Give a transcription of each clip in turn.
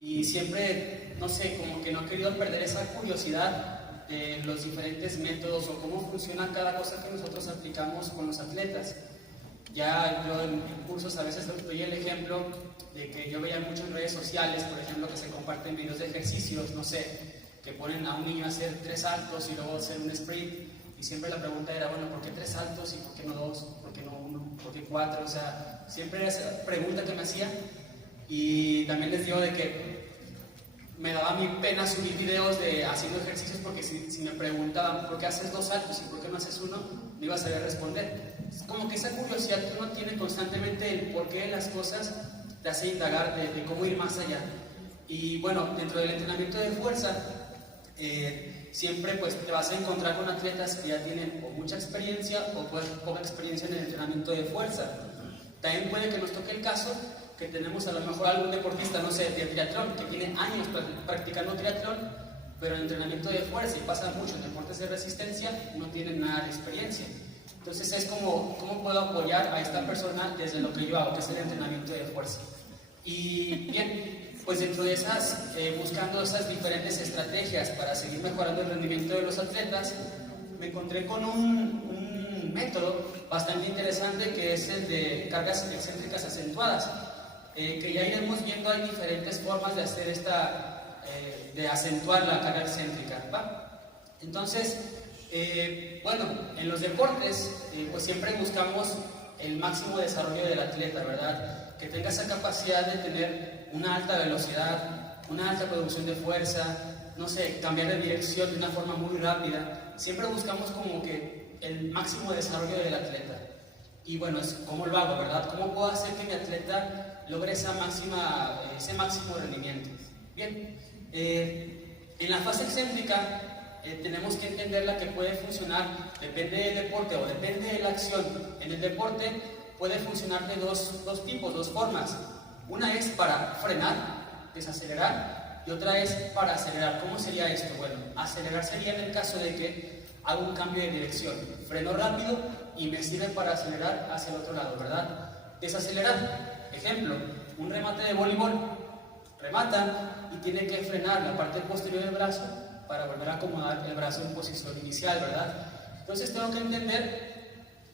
Y siempre, no sé, como que no he querido perder esa curiosidad de los diferentes métodos o cómo funciona cada cosa que nosotros aplicamos con los atletas. Ya yo en cursos a veces doy el ejemplo de que yo veía mucho en redes sociales, por ejemplo, que se comparten videos de ejercicios, no sé, que ponen a un niño a hacer 3 saltos y luego hacer un sprint. Y siempre la pregunta era, bueno, ¿por qué 3 saltos y por qué no 2? ¿Por qué no 1? ¿Por qué 4? O sea, siempre era esa pregunta que me hacía. Y también les digo de que me daba mi pena subir videos de haciendo ejercicios porque si me preguntaban ¿por qué haces 2 saltos y por qué no haces 1? No iba a saber responder. Es como que esa curiosidad que uno tiene constantemente el por qué las cosas te hace indagar de cómo ir más allá. Y bueno, dentro del entrenamiento de fuerza, siempre pues te vas a encontrar con atletas que ya tienen o mucha experiencia o pues poca experiencia en el entrenamiento de fuerza. También puede que nos toque el caso que tenemos a lo mejor algún deportista, no sé, de triatlón, que tiene años practicando triatlón, pero en entrenamiento de fuerza, y pasa mucho en deportes de resistencia, no tienen nada de experiencia. Entonces es como, ¿cómo puedo apoyar a esta persona desde lo que yo hago, que es el entrenamiento de fuerza? Y bien, pues dentro de esas, buscando esas diferentes estrategias para seguir mejorando el rendimiento de los atletas, me encontré con un método bastante interesante que es el de cargas excéntricas acentuadas. Que ya iremos viendo, hay diferentes formas de hacer de acentuar la carga excéntrica, ¿va? Entonces, bueno, en los deportes, pues siempre buscamos el máximo desarrollo del atleta, ¿verdad? Que tenga esa capacidad de tener una alta velocidad, una alta producción de fuerza, no sé, cambiar de dirección de una forma muy rápida. Siempre buscamos como que el máximo desarrollo del atleta. Y bueno, ¿cómo lo hago, verdad? ¿Cómo puedo hacer que mi atleta logre ese máximo rendimiento? Bien, en la fase excéntrica tenemos que entenderla que puede funcionar, depende del deporte o depende de la acción. En el deporte puede funcionar de dos tipos, 2 formas. Una es para frenar, desacelerar, y otra es para acelerar. ¿Cómo sería esto? Bueno, acelerar sería en el caso de que hago un cambio de dirección, freno rápido y me sirve para acelerar hacia el otro lado, ¿verdad? Desacelerar, ejemplo, un remate de voleibol, remata y tiene que frenar la parte posterior del brazo para volver a acomodar el brazo en posición inicial, ¿verdad? Entonces tengo que entender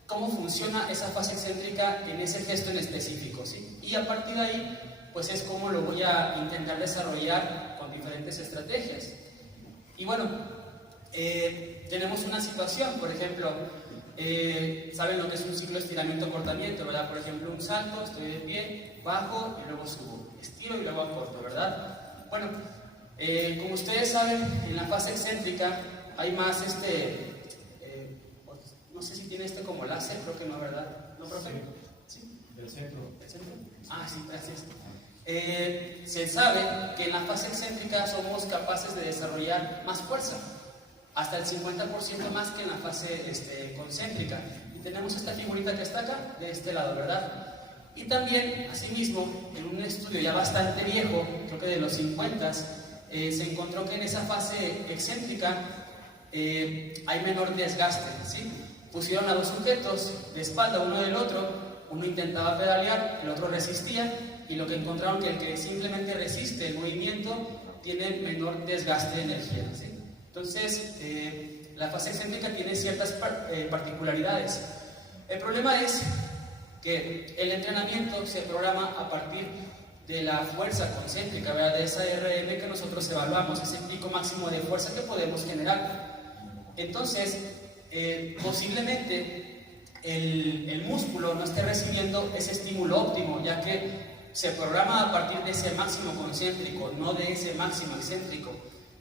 cómo funciona esa fase excéntrica en ese gesto en específico, ¿sí? Y a partir de ahí, pues es como lo voy a intentar desarrollar con diferentes estrategias. Y bueno, tenemos una situación, por ejemplo, saben lo que es un ciclo estiramiento-cortamiento, ¿verdad? Por ejemplo, un salto, estoy de pie, bajo y luego subo, estiro y luego acorto, ¿verdad? Bueno, como ustedes saben, en la fase excéntrica hay más no sé si tiene como láser, creo que no, ¿verdad? ¿No, profe? Sí. Del centro. ¿Del centro? Ah, sí, gracias. Se sabe que en la fase excéntrica somos capaces de desarrollar más fuerza, hasta el 50% más que en la fase concéntrica. Y tenemos esta figurita que está acá, de este lado, ¿verdad? Y también, asimismo, en un estudio ya bastante viejo, creo que de los 50, se encontró que en esa fase excéntrica hay menor desgaste, ¿sí? Pusieron a 2 sujetos de espalda uno del otro, uno intentaba pedalear, el otro resistía, y lo que encontraron que el que simplemente resiste el movimiento tiene menor desgaste de energía, ¿sí? Entonces, la fase excéntrica tiene ciertas particularidades. El problema es que el entrenamiento se programa a partir de la fuerza concéntrica, ¿verdad? De esa RM que nosotros evaluamos, ese pico máximo de fuerza que podemos generar. Entonces, posiblemente el músculo no esté recibiendo ese estímulo óptimo, ya que se programa a partir de ese máximo concéntrico, no de ese máximo excéntrico.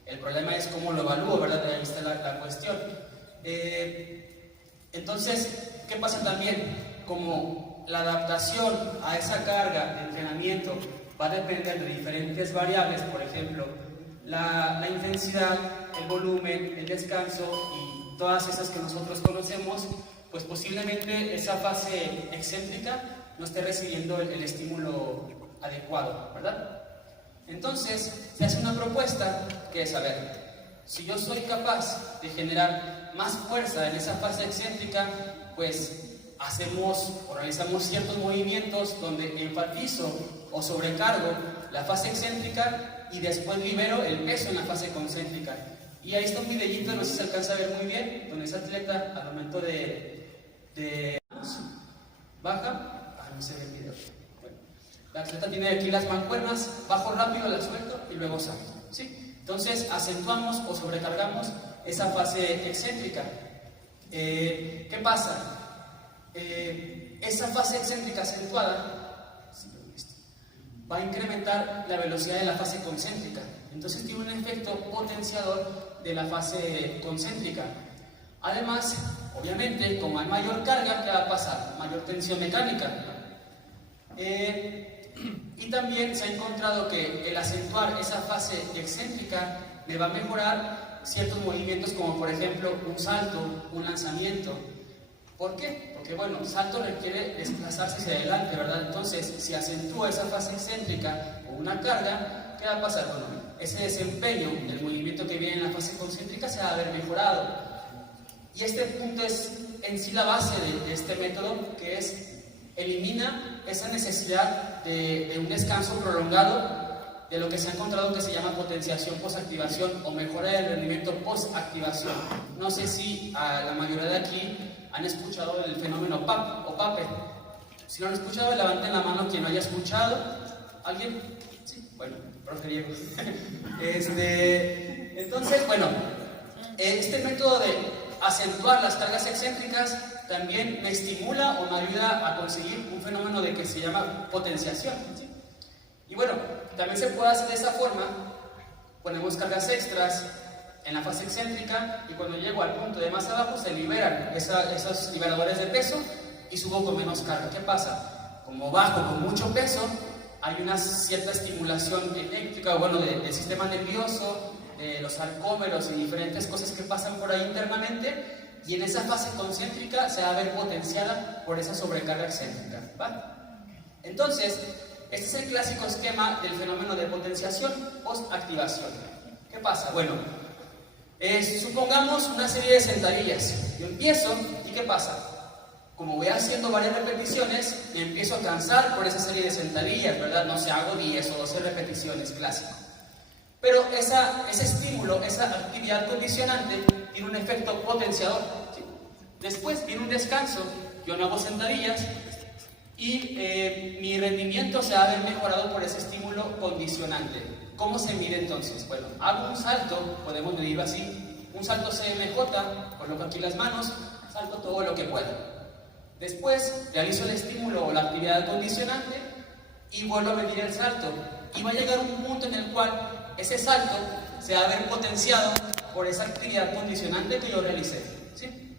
El problema es cómo lo evalúo, ¿verdad? Ahí está la cuestión. Entonces, ¿qué pasa también? Como la adaptación a esa carga de entrenamiento va a depender de diferentes variables, por ejemplo, la intensidad, el volumen, el descanso y todas esas que nosotros conocemos, pues posiblemente esa fase excéntrica no esté recibiendo el estímulo adecuado, ¿verdad? Entonces, se hace una propuesta que es, a ver, si yo soy capaz de generar más fuerza en esa fase excéntrica, pues hacemos o realizamos ciertos movimientos donde enfatizo o sobrecargo la fase excéntrica y después libero el peso en la fase concéntrica. Y ahí está un videíto, no sé si se alcanza a ver muy bien, donde ese atleta al momento de baja, no se ve el video. Bueno, la atleta tiene aquí las mancuernas, bajo rápido, la suelto y luego salto, ¿sí? Entonces acentuamos o sobrecargamos esa fase excéntrica. ¿Qué pasa? Esa fase excéntrica acentuada va a incrementar la velocidad de la fase concéntrica. Entonces tiene un efecto potenciador de la fase concéntrica. Además, obviamente, como hay mayor carga, ¿qué va a pasar? Mayor tensión mecánica. Y también se ha encontrado que el acentuar esa fase excéntrica me va a mejorar ciertos movimientos, como por ejemplo un salto, un lanzamiento. ¿Por qué? Porque bueno, un salto requiere desplazarse hacia adelante, ¿verdad? Entonces, si acentúa esa fase excéntrica o una carga, ¿qué va a pasar? Bueno, ese desempeño del movimiento que viene en la fase concéntrica se va a ver mejorado. Y este punto es en sí la base de este método, que es elimina esa necesidad de un descanso prolongado de lo que se ha encontrado que se llama potenciación posactivación o mejora del rendimiento posactivación. No sé si a la mayoría de aquí han escuchado el fenómeno PAP o PAPE. Si no lo han escuchado, levanten la mano quien no haya escuchado. ¿Alguien? Sí, bueno, profe Diego. Entonces, bueno, este método de acentuar las cargas excéntricas también me estimula o me ayuda a conseguir un fenómeno de que se llama potenciación, ¿sí? Y bueno, también se puede hacer de esa forma. Ponemos cargas extras en la fase excéntrica y cuando llego al punto de más abajo se liberan esos liberadores de peso y subo con menos carga. ¿Qué pasa? Como bajo con mucho peso, hay una cierta estimulación eléctrica, bueno, del sistema nervioso, de los arcómeros y diferentes cosas que pasan por ahí internamente, y en esa fase concéntrica se va a ver potenciada por esa sobrecarga excéntrica, ¿va? Entonces, este es el clásico esquema del fenómeno de potenciación post-activación. ¿Qué pasa? Bueno, supongamos una serie de sentadillas. Yo empiezo y ¿qué pasa? Como voy haciendo varias repeticiones, me empiezo a cansar por esa serie de sentadillas, ¿verdad? No sé, hago 10 o 12 repeticiones, clásico. Pero ese estímulo, esa actividad condicionante, tiene un efecto potenciador, ¿sí? Después viene un descanso, yo no hago sentadillas y mi rendimiento se va a ver mejorado por ese estímulo condicionante. ¿Cómo se mide entonces? Bueno, hago un salto, podemos medirlo así, un salto CMJ, coloco aquí las manos, salto todo lo que pueda. Después realizo el estímulo o la actividad condicionante y vuelvo a medir el salto. Y va a llegar un punto en el cual ese salto se va a ver potenciado por esa actividad condicionante que yo realicé, ¿sí?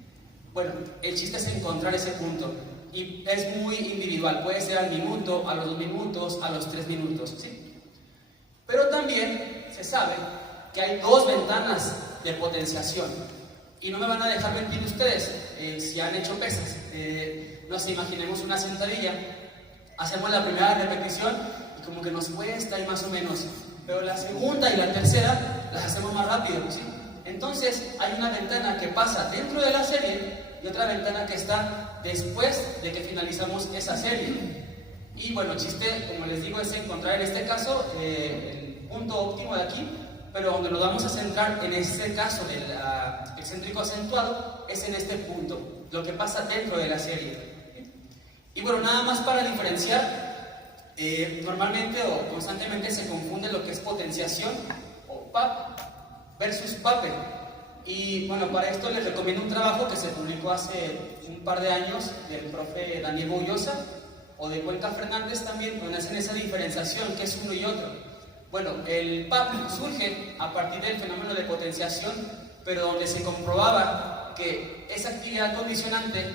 Bueno, el chiste es encontrar ese punto y es muy individual, puede ser al minuto, a los 2 minutos, a los 3 minutos, ¿sí? Pero también se sabe que hay 2 ventanas de potenciación y no me van a dejar mentir ustedes si han hecho pesas. No sé, imaginemos una sentadilla, hacemos la primera repetición y como que nos cuesta y más o menos, pero la segunda y la tercera las hacemos más rápido, ¿sí? Entonces hay una ventana que pasa dentro de la serie y otra ventana que está después de que finalizamos esa serie. Y bueno, el chiste, como les digo, es encontrar en este caso el punto óptimo de aquí, pero donde nos vamos a centrar en este caso del excéntrico acentuado es en este punto, lo que pasa dentro de la serie. Y bueno, nada más para diferenciar, normalmente o constantemente se confunde lo que es potenciación o PAP versus PAPE. Y bueno, para esto les recomiendo un trabajo que se publicó hace un par de años del profe Daniel Boullosa o de Cuenca Fernández también, donde hacen esa diferenciación que es uno y otro. Bueno, el PAP surge a partir del fenómeno de potenciación, pero donde se comprobaba que esa actividad condicionante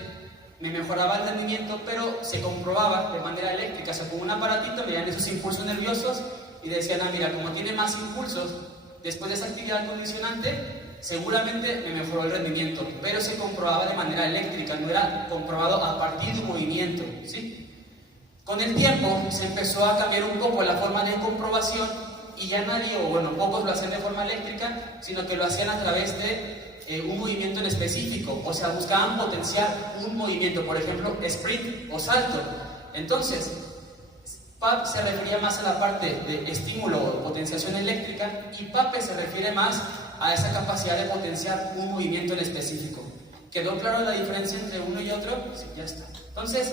me mejoraba el rendimiento, pero se comprobaba de manera eléctrica. O sea, con un aparatito medían esos impulsos nerviosos y decían, mira, como tiene más impulsos después de esa actividad condicionante, seguramente me mejoró el rendimiento, pero se comprobaba de manera eléctrica, no era comprobado a partir de un movimiento, ¿sí? Con el tiempo se empezó a cambiar un poco la forma de comprobación y ya nadie, o bueno, pocos lo hacían de forma eléctrica, sino que lo hacían a través de un movimiento en específico, o sea, buscaban potenciar un movimiento, por ejemplo, sprint o salto. Entonces, PAP se refería más a la parte de estímulo o potenciación eléctrica, y PAPE se refiere más a esa capacidad de potenciar un movimiento en específico. ¿Quedó claro la diferencia entre uno y otro? Sí, ya está. Entonces,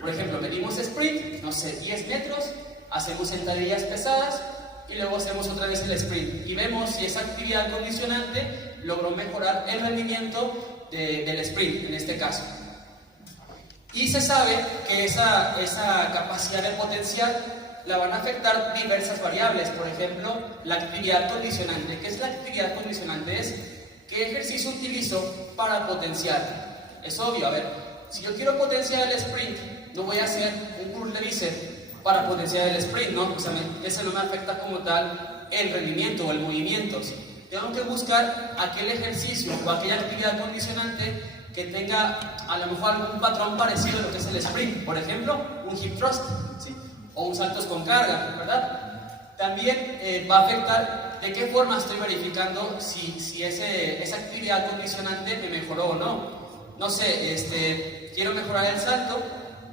por ejemplo, medimos sprint, no sé, 10 metros, hacemos sentadillas pesadas y luego hacemos otra vez el sprint y vemos si esa actividad condicionante logró mejorar el rendimiento del sprint, en este caso. Y se sabe que esa capacidad de potenciar la van a afectar diversas variables. Por ejemplo, la actividad condicionante. ¿Qué es la actividad condicionante? Es qué ejercicio utilizo para potenciar. Es obvio, a ver, si yo quiero potenciar el sprint, no voy a hacer un curl de bíceps para potenciar el sprint, ¿no? O sea, ese no me afecta como tal el rendimiento o el movimiento, ¿sí? Tengo que buscar aquel ejercicio o aquella actividad condicionante que tenga a lo mejor algún patrón parecido a lo que es el sprint. Por ejemplo, un hip thrust, ¿sí? O un saltos con carga, ¿verdad? También va a afectar de qué forma estoy verificando si esa actividad condicionante me mejoró o no. No sé, quiero mejorar el salto,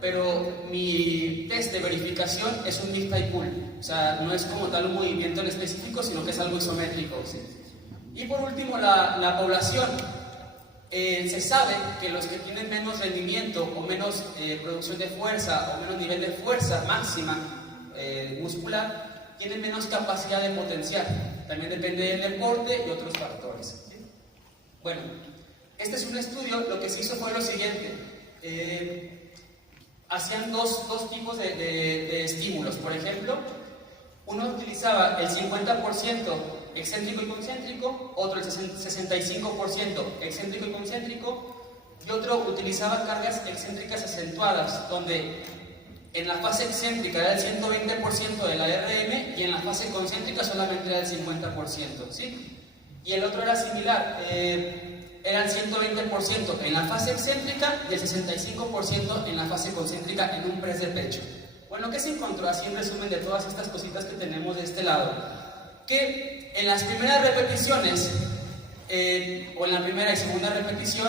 pero mi test de verificación es un multi-pull. O sea, no es como tal un movimiento en específico, sino que es algo isométrico, ¿sí? Y por último, la población. Se sabe que los que tienen menos rendimiento o menos producción de fuerza o menos nivel de fuerza máxima muscular tienen menos capacidad de potenciar. También depende del deporte y otros factores, ¿sí? Bueno, este es un estudio. Lo que se hizo fue lo siguiente. Hacían dos tipos de estímulos. Por ejemplo, uno utilizaba el 50% excéntrico y concéntrico, otro el 65% excéntrico y concéntrico, y otro utilizaba cargas excéntricas acentuadas, donde en la fase excéntrica era el 120% de la RM y en la fase concéntrica solamente era el 50%, ¿sí? Y el otro era similar, era el 120% en la fase excéntrica y el 65% en la fase concéntrica en un press de pecho. Bueno, ¿qué se encontró así en resumen de todas estas cositas que tenemos de este lado? Que en las primeras repeticiones, o en la primera y segunda repetición,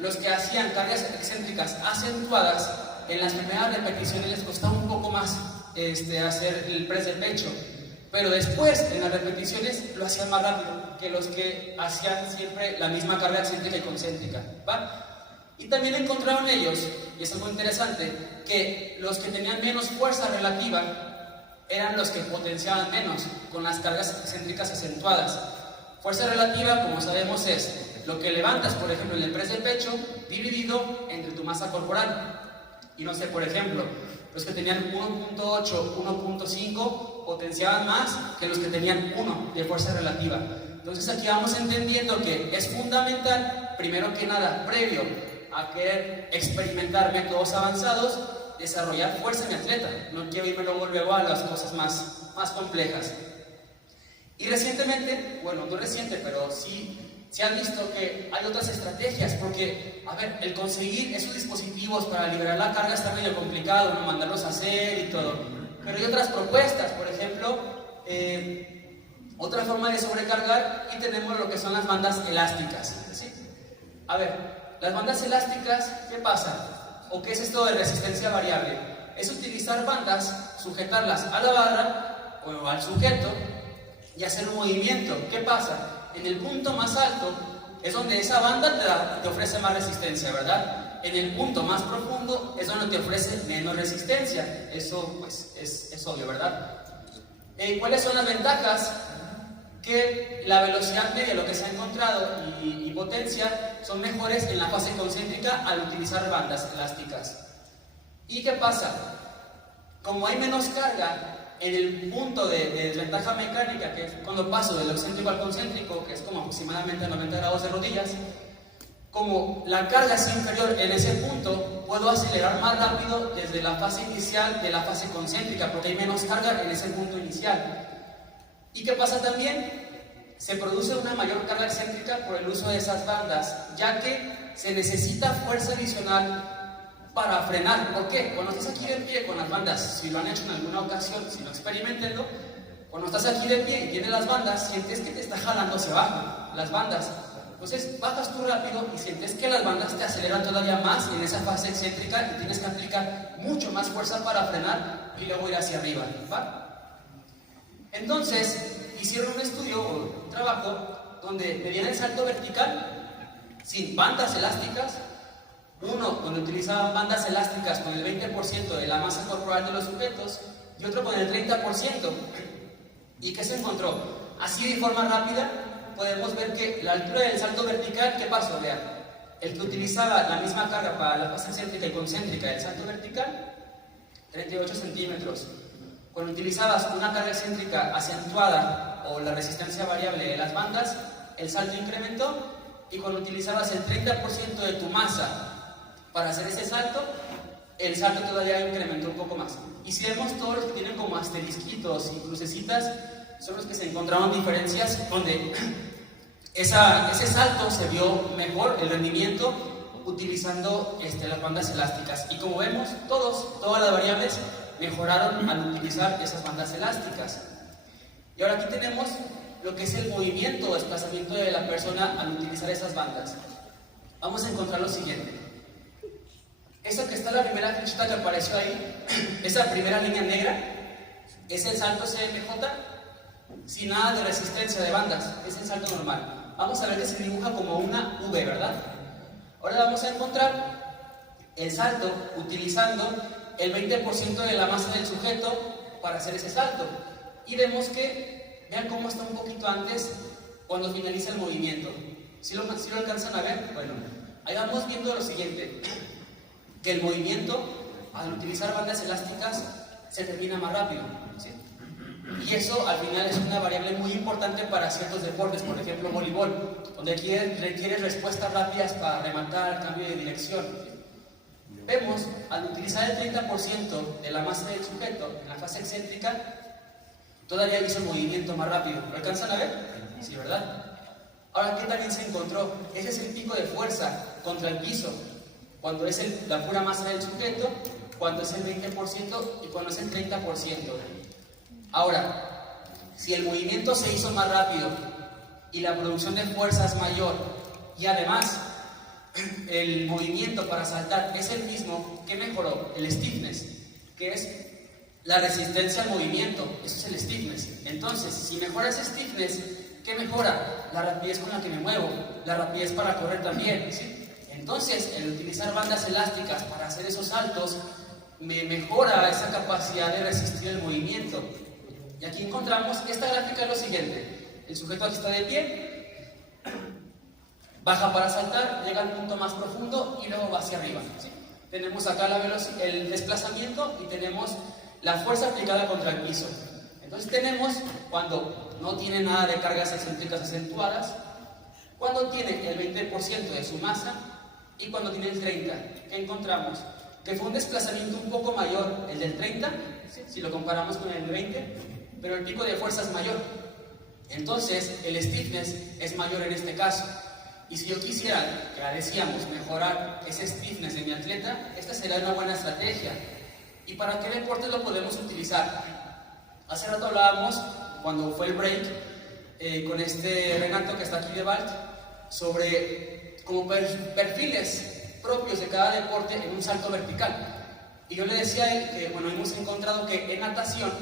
los que hacían cargas excéntricas acentuadas, en las primeras repeticiones les costaba un poco más hacer el press de pecho, pero después en las repeticiones lo hacían más rápido que los que hacían siempre la misma carga excéntrica y concéntrica, ¿va? Y también encontraron ellos, y eso es muy interesante, que los que tenían menos fuerza relativa eran los que potenciaban menos con las cargas excéntricas acentuadas. Fuerza relativa, como sabemos, es lo que levantas, por ejemplo, en el press de pecho, dividido entre tu masa corporal. Y no sé, por ejemplo, los que tenían 1.8, 1.5 potenciaban más que los que tenían 1 de fuerza relativa. Entonces aquí vamos entendiendo que es fundamental, primero que nada, previo a querer experimentar métodos avanzados, desarrollar fuerza en mi atleta. No quiero irme luego a las cosas más complejas. Y recientemente, bueno, no reciente, pero sí se han visto que hay otras estrategias, porque, a ver, el conseguir esos dispositivos para liberar la carga está medio complicado, ¿no? Mandarlos a hacer y todo. Pero hay otras propuestas, por ejemplo, otra forma de sobrecargar, y tenemos lo que son las bandas elásticas, ¿sí? A ver, las bandas elásticas, ¿qué pasa? ¿O qué es esto de resistencia variable? Es utilizar bandas, sujetarlas a la barra o al sujeto y hacer un movimiento. ¿Qué pasa? En el punto más alto es donde esa banda te ofrece más resistencia, ¿verdad? En el punto más profundo es donde te ofrece menos resistencia. Eso pues es obvio, ¿verdad? ¿Cuáles son las ventajas? Que la velocidad media, lo que se ha encontrado, y potencia son mejores en la fase concéntrica al utilizar bandas elásticas. ¿Y qué pasa? Como hay menos carga en el punto de desventaja mecánica, que es cuando paso del excéntrico al concéntrico, que es como aproximadamente 90 grados de rodillas, como la carga es inferior en ese punto, puedo acelerar más rápido desde la fase inicial de la fase concéntrica, porque hay menos carga en ese punto inicial. ¿Y qué pasa también? Se produce una mayor carga excéntrica por el uso de esas bandas, ya que se necesita fuerza adicional para frenar. ¿Por qué? Cuando estás aquí de pie con las bandas, si lo han hecho en alguna ocasión, si no, experimentenlo, cuando estás aquí de pie y tienes las bandas, sientes que te está jalando hacia abajo, las bandas. Entonces bajas tú rápido y sientes que las bandas te aceleran todavía más en esa fase excéntrica y tienes que aplicar mucho más fuerza para frenar, y luego ir hacia arriba, ¿va? Entonces, hicieron un estudio o un trabajo donde medían el salto vertical sin bandas elásticas, uno donde utilizaban bandas elásticas con el 20% de la masa corporal de los sujetos y otro con el 30%. ¿Y qué se encontró? Así de forma rápida podemos ver que la altura del salto vertical, ¿qué pasó? Vean, el que utilizaba la misma carga para la fase excéntrica y concéntrica del salto vertical, 38 centímetros. Cuando utilizabas una carga excéntrica acentuada o la resistencia variable de las bandas, el salto incrementó, y cuando utilizabas el 30% de tu masa para hacer ese salto, el salto todavía incrementó un poco más. Y si vemos, todos los que tienen como asterisquitos y crucecitas son los que se encontraron diferencias donde ese salto se vio mejor, el rendimiento, utilizando las bandas elásticas. Y como vemos, todas las variables mejoraron al utilizar esas bandas elásticas. Y ahora aquí tenemos lo que es el movimiento o desplazamiento de la persona al utilizar esas bandas. Vamos a encontrar lo siguiente. Esa que está la primera flechita que apareció ahí, esa primera línea negra, es el salto CMJ sin nada de resistencia de bandas, es el salto normal. Vamos a ver que se dibuja como una V, ¿verdad? Ahora vamos a encontrar el salto utilizando el 20% de la masa del sujeto para hacer ese salto. Y vemos que, vean cómo está un poquito antes cuando finaliza el movimiento. ¿Sí lo alcanzan a ver? Bueno, ahí vamos viendo lo siguiente, que el movimiento, al utilizar bandas elásticas, se termina más rápido, ¿sí? Y eso al final es una variable muy importante para ciertos deportes, por ejemplo voleibol, donde requiere respuestas rápidas para rematar, cambio de dirección. Vemos, al utilizar el 30% de la masa del sujeto en la fase excéntrica, todavía hizo el movimiento más rápido. ¿Lo alcanzan a ver? Sí, ¿verdad? Ahora, ¿qué también se encontró? Ese es el pico de fuerza contra el piso, cuando es la pura masa del sujeto, cuando es el 20% y cuando es el 30%. Ahora, si el movimiento se hizo más rápido y la producción de fuerza es mayor y además el movimiento para saltar es el mismo, ¿qué mejoró? El stiffness, que es la resistencia al movimiento, eso es el stiffness. Entonces, si mejora ese stiffness, ¿qué mejora? La rapidez con la que me muevo, la rapidez para correr también, ¿sí? Entonces, el utilizar bandas elásticas para hacer esos saltos me mejora esa capacidad de resistir el movimiento. Y aquí encontramos, esta gráfica es lo siguiente: el sujeto aquí está de pie, baja para saltar, llega al punto más profundo y luego va hacia arriba, ¿sí? Tenemos acá el desplazamiento y tenemos la fuerza aplicada contra el piso. Entonces tenemos cuando no tiene nada de cargas excéntricas acentuadas, cuando tiene el 20% de su masa y cuando tiene el 30%. ¿Qué encontramos? Que fue un desplazamiento un poco mayor el del 30%, si lo comparamos con el 20%, pero el pico de fuerza es mayor. Entonces el stiffness es mayor en este caso. Y si yo quisiera, ya decíamos, mejorar ese stiffness de mi atleta, esta sería una buena estrategia. ¿Y para qué deporte lo podemos utilizar? Hace rato hablábamos, cuando fue el break, con Renato que está aquí de Valt, sobre como perfiles propios de cada deporte en un salto vertical. Y yo le decía a él que, bueno, hemos encontrado que en natación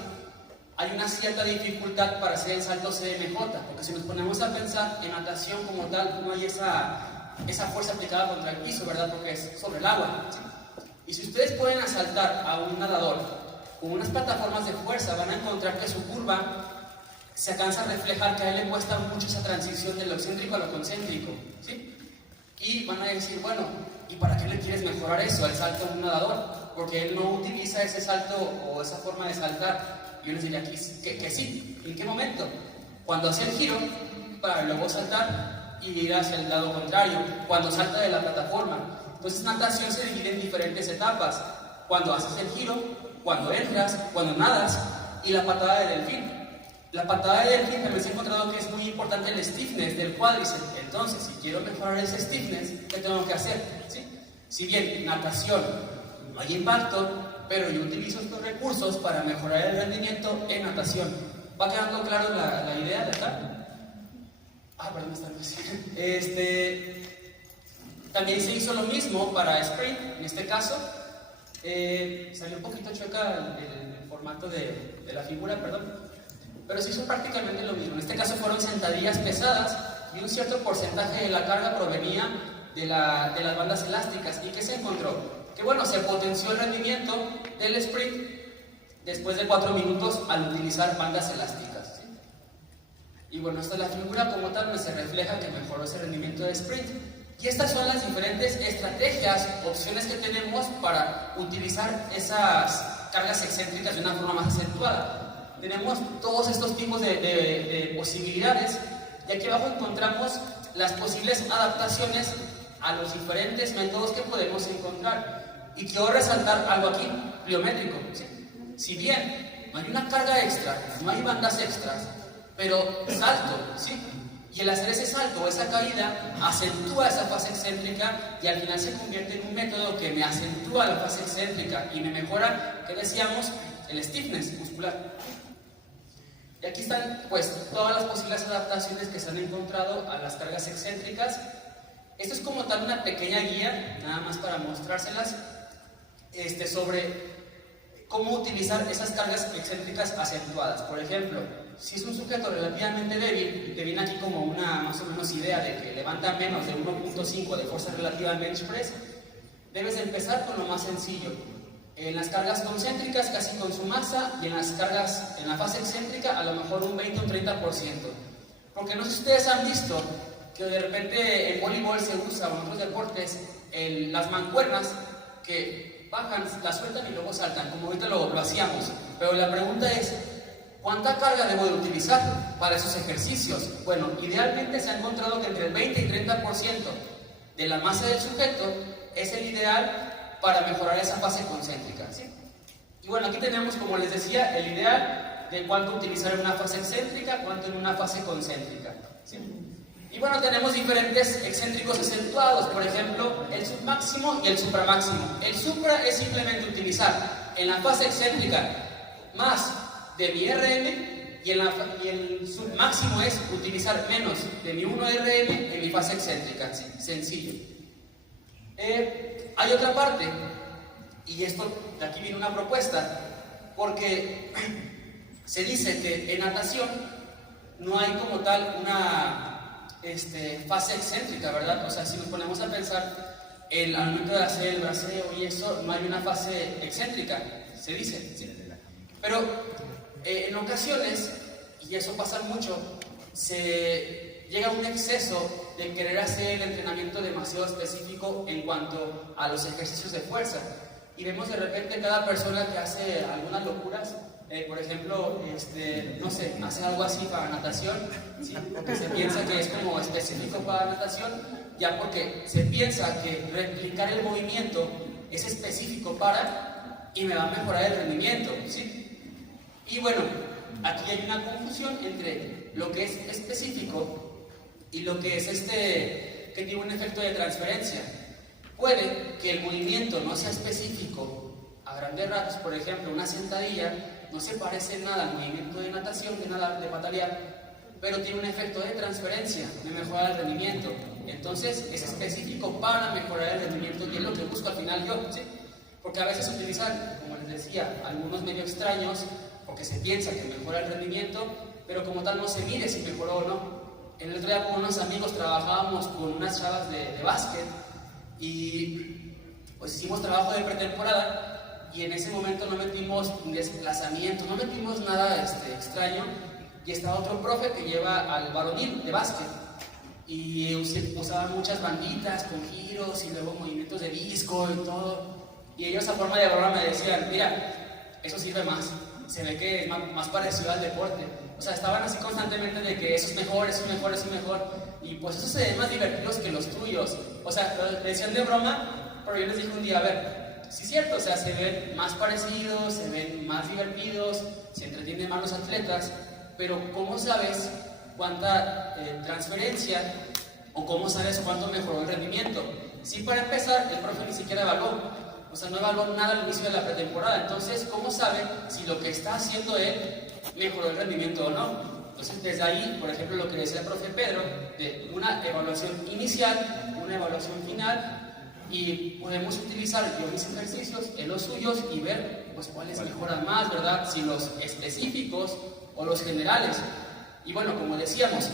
hay una cierta dificultad para hacer el salto CMJ, porque si nos ponemos a pensar, en natación como tal no hay esa fuerza aplicada contra el piso, ¿verdad? Porque es sobre el agua, ¿sí? Y si ustedes pueden asaltar a un nadador con unas plataformas de fuerza, van a encontrar que su curva se alcanza a reflejar que a él le cuesta mucho esa transición de lo excéntrico a lo concéntrico, ¿sí? Y van a decir, bueno, ¿y para qué le quieres mejorar eso, el salto a un nadador? Porque él no utiliza ese salto o esa forma de saltar. Yo les diría que sí. ¿En qué momento? Cuando hace el giro para luego saltar y ir hacia el lado contrario, cuando salta de la plataforma. Entonces natación se divide en diferentes etapas: cuando haces el giro, cuando entras, cuando nadas y la patada de delfín. La patada de delfín también se ha encontrado que es muy importante el stiffness del cuádriceps. Entonces, si quiero mejorar ese stiffness, ¿qué tengo que hacer? ¿Sí? Si bien natación no hay impacto, pero yo utilizo estos recursos para mejorar el rendimiento en natación. ¿Va quedando claro la idea de acá? Perdón, está bien. También se hizo lo mismo para sprint, en este caso, Salió un poquito chueca el formato de la figura, perdón, pero se hizo prácticamente lo mismo. En este caso fueron sentadillas pesadas y un cierto porcentaje de la carga provenía de las bandas elásticas. ¿Y qué se encontró? Que bueno, se potenció el rendimiento del sprint después de 4 minutos al utilizar bandas elásticas, ¿sí? Y bueno, esta es la figura como tal, donde se refleja que mejoró ese rendimiento de sprint. Y estas son las diferentes estrategias, opciones que tenemos para utilizar esas cargas excéntricas de una forma más acentuada. Tenemos todos estos tipos de posibilidades, y aquí abajo encontramos las posibles adaptaciones a los diferentes métodos que podemos encontrar. Y quiero resaltar algo aquí, pliométrico, ¿sí? Si bien no hay una carga extra, no hay bandas extras, pero salto, ¿sí? Y el hacer ese salto o esa caída acentúa esa fase excéntrica y al final se convierte en un método que me acentúa la fase excéntrica y me mejora, ¿qué decíamos? El stiffness muscular. Y aquí están pues todas las posibles adaptaciones que se han encontrado a las cargas excéntricas. Esto es como tal una pequeña guía, nada más para mostrárselas, sobre cómo utilizar esas cargas excéntricas acentuadas. Por ejemplo, si es un sujeto relativamente débil y te viene aquí como una más o menos idea de que levanta menos de 1.5 de fuerza relativa en bench press, debes empezar con lo más sencillo. En las cargas concéntricas casi con su masa y en las cargas en la fase excéntrica a lo mejor un 20 o un 30%. Porque no sé si ustedes han visto que de repente en voleibol se usa o en otros deportes las mancuernas que bajan, la sueltan y luego saltan, como ahorita lo hacíamos. Pero la pregunta es, ¿cuánta carga debo de utilizar para esos ejercicios? Bueno, idealmente se ha encontrado que entre el 20 y 30% de la masa del sujeto es el ideal para mejorar esa fase concéntrica, ¿sí? Y bueno, aquí tenemos, como les decía, el ideal de cuánto utilizar en una fase excéntrica, cuánto en una fase concéntrica, ¿sí? Y bueno, tenemos diferentes excéntricos acentuados, por ejemplo, el submáximo y el supramáximo. El supra es simplemente utilizar en la fase excéntrica más de mi RM y el submáximo es utilizar menos de mi 1 RM en mi fase excéntrica, ¿sí? Sencillo. Hay otra parte, y esto de aquí viene una propuesta, porque se dice que en natación no hay como tal una fase excéntrica, ¿verdad? O sea, si nos ponemos a pensar, al momento de hacer el braceo y eso, no hay una fase excéntrica, se dice, ¿sí? Pero en ocasiones, y eso pasa mucho, se llega a un exceso de querer hacer el entrenamiento demasiado específico en cuanto a los ejercicios de fuerza. Y vemos de repente cada persona que hace algunas locuras, por ejemplo, no sé, hace algo así para natación, ¿sí? Porque se piensa que es como específico para natación, ya porque se piensa que replicar el movimiento es específico para y me va a mejorar el rendimiento, ¿sí? Y bueno, aquí hay una confusión entre lo que es específico y lo que es que tiene un efecto de transferencia. Puede que el movimiento no sea específico a grandes rasgos, por ejemplo, una sentadilla no se parece nada al movimiento de natación, de patalear, pero tiene un efecto de transferencia, de mejorar el rendimiento. Entonces es específico para mejorar el rendimiento y es lo que busco al final yo, ¿sí? Porque a veces utilizan, como les decía, algunos medio extraños, porque se piensa que mejora el rendimiento, pero como tal no se mide si mejoró o no. El otro día con unos amigos trabajábamos con unas chavas de básquet y pues hicimos trabajo de pretemporada y en ese momento no metimos desplazamiento, no metimos nada extraño y estaba otro profe que lleva al varonil de básquet y usaban muchas banditas con giros y luego movimientos de disco y todo y ellos a forma de broma me decían, mira, eso sirve más, se ve que es más parecido al deporte. O sea, estaban así constantemente de que eso es mejor, eso es mejor, eso es mejor. Y pues esos se ven más divertidos que los tuyos. O sea, lo decían de broma, pero yo les dije un día, a ver, sí es cierto, o sea, se ven más parecidos, se ven más divertidos, se entretienen más los atletas, pero ¿cómo sabes cuánta transferencia o cómo sabes cuánto mejoró el rendimiento? Sí, para empezar, el profe ni siquiera evaluó. O sea, no evaluó nada al inicio de la pretemporada. Entonces, ¿cómo sabe si lo que está haciendo él mejoró el rendimiento o no? Entonces, desde ahí, por ejemplo, lo que decía el profe Pedro, de una evaluación inicial, una evaluación final, Y podemos utilizar yo mis ejercicios, en los suyos, y ver pues cuáles mejoran más, ¿verdad? Si los específicos o los generales. Y bueno, como decíamos,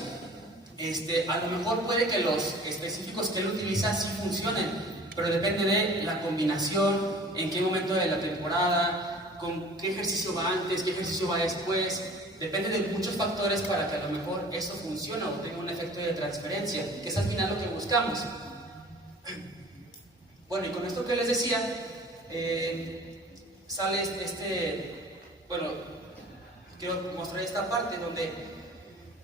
a lo mejor puede que los específicos que él utiliza sí funcionen, pero depende de la combinación, en qué momento de la temporada, con qué ejercicio va antes, qué ejercicio va después. Depende de muchos factores para que a lo mejor eso funcione o tenga un efecto de transferencia, que es al final lo que buscamos. Bueno, y con esto que les decía, sale bueno, quiero mostrar esta parte donde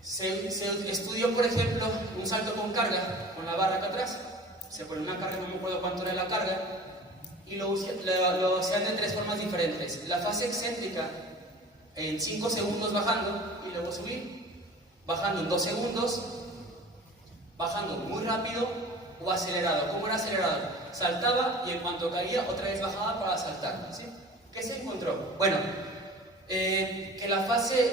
se estudió, por ejemplo, un salto con carga, con la barra acá atrás. Se pone una carga, no me acuerdo cuánto era la carga, y lo hacían de tres formas diferentes. La fase excéntrica en 5 segundos bajando y luego subir, bajando en 2 segundos, bajando muy rápido o acelerado. ¿Cómo era acelerado? Saltaba y en cuanto caía otra vez bajaba para saltar, ¿sí? ¿Qué se encontró? Bueno, que la fase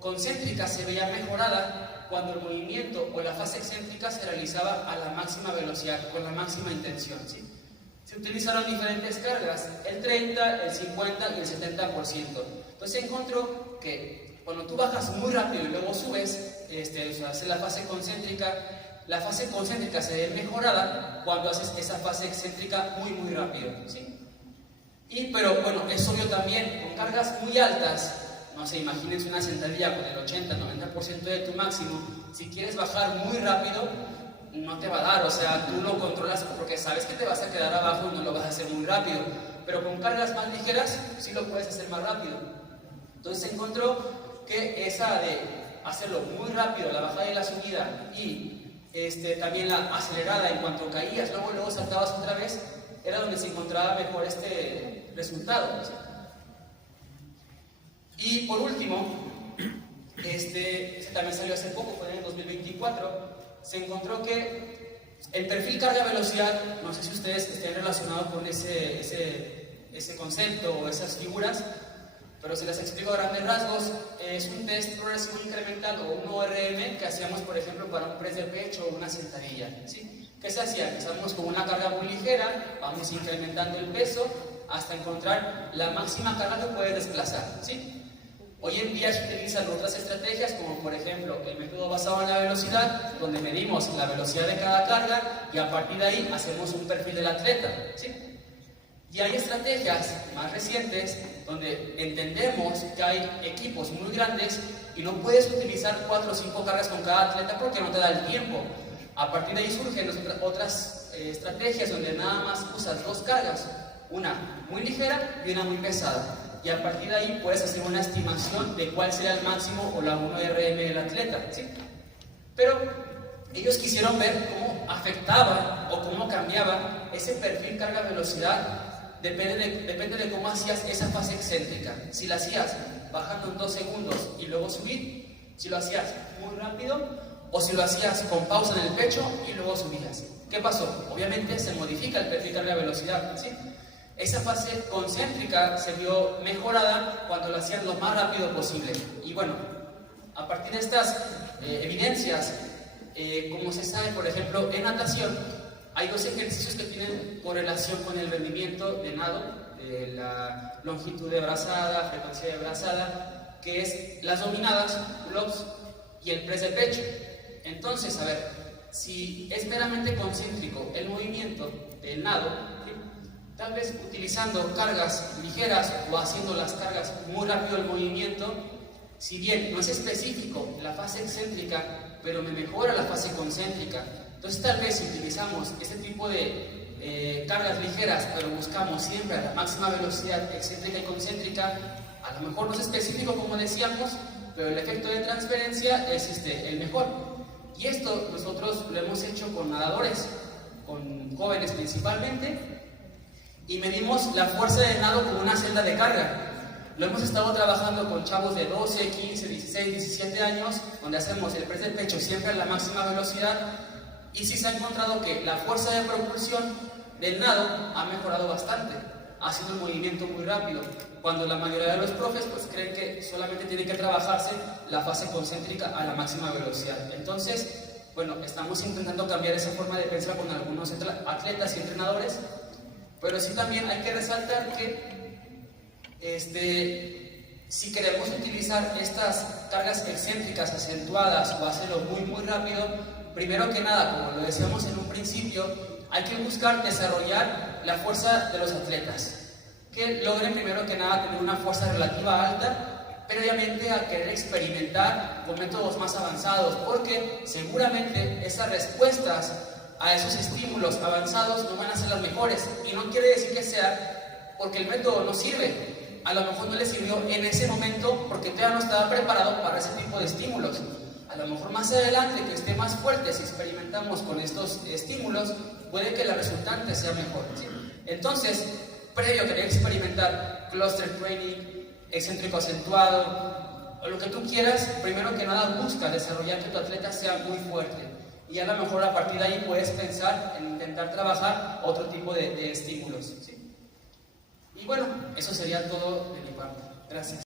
concéntrica se veía mejorada cuando el movimiento o la fase excéntrica se realizaba a la máxima velocidad, con la máxima intención, ¿sí? Se utilizaron diferentes cargas, el 30, el 50 y el 70%. Entonces se encontró que cuando tú bajas muy rápido y luego subes, haces la fase concéntrica se ve mejorada cuando haces esa fase excéntrica muy rápido, ¿sí? Pero bueno, es obvio también, con cargas muy altas, no sé, imagínense una sentadilla con el 80-90% de tu máximo, si quieres bajar muy rápido, no te va a dar, o sea, tú lo controlas porque sabes que te vas a quedar abajo y no lo vas a hacer muy rápido, pero con cargas más ligeras sí lo puedes hacer más rápido. Entonces se encontró que esa de hacerlo muy rápido, la bajada y la subida, y también la acelerada en cuanto caías, luego saltabas otra vez, era donde se encontraba mejor este resultado, ¿sí? Y por último, también salió hace poco, fue en el 2024, se encontró que el perfil carga-velocidad, no sé si ustedes estén relacionados con ese concepto o esas figuras, pero se las explico a grandes rasgos. Es un test progresivo incremental o un ORM que hacíamos, por ejemplo, para un press de pecho o una sentadilla, ¿sí? ¿Qué se hacía? Empezamos con una carga muy ligera, vamos incrementando el peso hasta encontrar la máxima carga que puede desplazar, ¿sí? Hoy en día se utilizan otras estrategias, como por ejemplo el método basado en la velocidad, donde medimos la velocidad de cada carga y a partir de ahí hacemos un perfil del atleta, ¿sí? Y hay estrategias más recientes donde entendemos que hay equipos muy grandes y no puedes utilizar 4 o 5 cargas con cada atleta porque no te da el tiempo. A partir de ahí surgen otras estrategias donde nada más usas 2 cargas, una muy ligera y una muy pesada. Y a partir de ahí puedes hacer una estimación de cuál será el máximo o la 1RM del atleta, ¿sí? Pero ellos quisieron ver cómo afectaba o cómo cambiaba ese perfil carga-velocidad. Depende de cómo hacías esa fase excéntrica. Si la hacías bajando en 2 segundos y luego subir, si lo hacías muy rápido o si lo hacías con pausa en el pecho y luego subías. ¿Qué pasó? Obviamente se modifica el perfil carga-velocidad, ¿sí? Esa fase concéntrica se vio mejorada cuando lo hacían lo más rápido posible. Y bueno, a partir de estas evidencias, como se sabe, por ejemplo, en natación, hay 2 ejercicios que tienen correlación con el rendimiento de nado, la longitud de brazada, frecuencia de brazada, que es las dominadas, pull-ups y el press de pecho. Entonces, a ver, si es meramente concéntrico el movimiento del nado, ¿sí? Tal vez utilizando cargas ligeras o haciendo las cargas muy rápido el movimiento, si bien no es específico la fase excéntrica, pero me mejora la fase concéntrica. Entonces tal vez si utilizamos este tipo de cargas ligeras, pero buscamos siempre a la máxima velocidad excéntrica y concéntrica, a lo mejor no es específico como decíamos, pero el efecto de transferencia es el mejor. Y esto nosotros lo hemos hecho con nadadores, con jóvenes principalmente, y medimos la fuerza de nado con una celda de carga. Lo hemos estado trabajando con chavos de 12, 15, 16, 17 años, donde hacemos el press del pecho siempre a la máxima velocidad, y sí se ha encontrado que la fuerza de propulsión del nado ha mejorado bastante, haciendo el movimiento muy rápido, cuando la mayoría de los profes pues creen que solamente tiene que trabajarse la fase concéntrica a la máxima velocidad. Entonces, bueno, estamos intentando cambiar esa forma de pensar con algunos atletas y entrenadores, pero sí también hay que resaltar que si queremos utilizar estas cargas excéntricas acentuadas o hacerlo muy rápido, primero que nada, como lo decíamos en un principio, hay que buscar desarrollar la fuerza de los atletas, que logren primero que nada tener una fuerza relativa alta, previamente a querer experimentar con métodos más avanzados, porque seguramente esas respuestas a esos estímulos avanzados no van a ser las mejores, y no quiere decir que sea porque el método no sirve. A lo mejor no le sirvió en ese momento porque todavía no estaba preparado para ese tipo de estímulos. A lo mejor más adelante, que esté más fuerte, si experimentamos con estos estímulos, puede que la resultante sea mejor, ¿sí? Entonces, previo a querer experimentar cluster training, excéntrico acentuado, o lo que tú quieras, primero que nada busca desarrollar que tu atleta sea muy fuerte. Y a lo mejor a partir de ahí puedes pensar en intentar trabajar otro tipo de estímulos, ¿sí? Y bueno, eso sería todo de mi parte. Gracias.